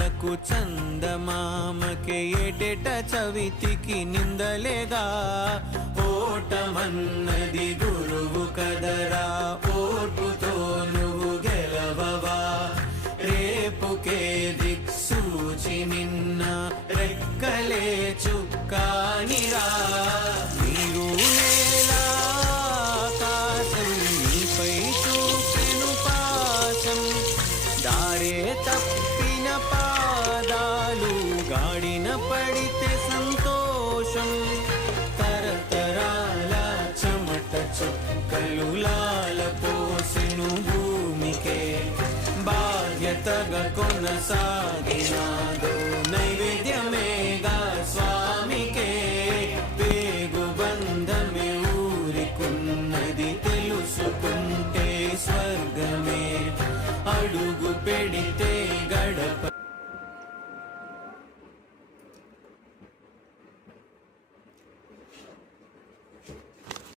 అందకు చందమామకే ఏటేట చవితికి నిందలేగా ఓటమన్నది గురువు కదరా ఓర్పుతో నువ్వు గెలవవా రేపుకే దిక్సూచి నిన్న రెక్కలే చుక్కానిరా నీరు నేలా ఆకాశం నీపై చూపెను పాశం దారే తప్పిన పాదాలు గాడిన పడితే సంతోషం తరతరాల చెమట చుక్కలు లాల పోసెను భూమికే బాధ్యతగా కొనసాగినా